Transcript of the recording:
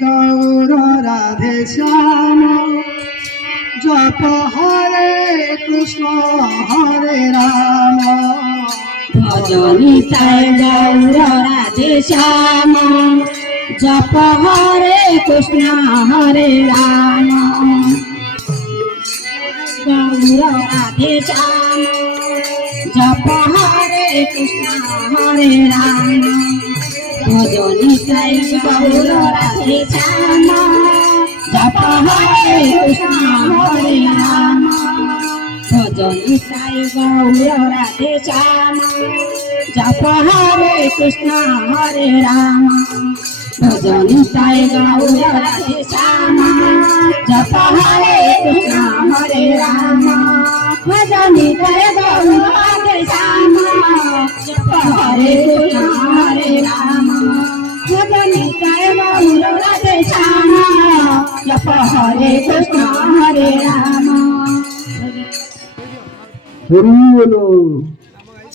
গৌর রাধে শ্যাম জপ হরে কৃষ্ণ হরে রাম ভজনি তাই গৌর রাধে শ্যাম জপ হরে কৃষ্ণ হরে রাম গৌর রাধে শ্যাম জপ হরে কৃষ্ণ হরে রাম ভজনি তাই গৌর রাধে শ্যাম জপ হরে কৃষ্ণ হরে রাম ভজনি তাই গৌর রাধে শ্যাম জপ হরে কৃষ্ণ হরে রাম ভজনি তাই গৌর রাধে শ্যাম জপ হরে কৃষ্ণ হরে রাম ভজনি তাই গৌর রাধে শ্যাম জপ হরে কৃষ্ণ হরে রাম ভজনি তাই গৌর রাধে শ্যাম জপ হরে কৃষ্ণ হরে রাম হরি বল।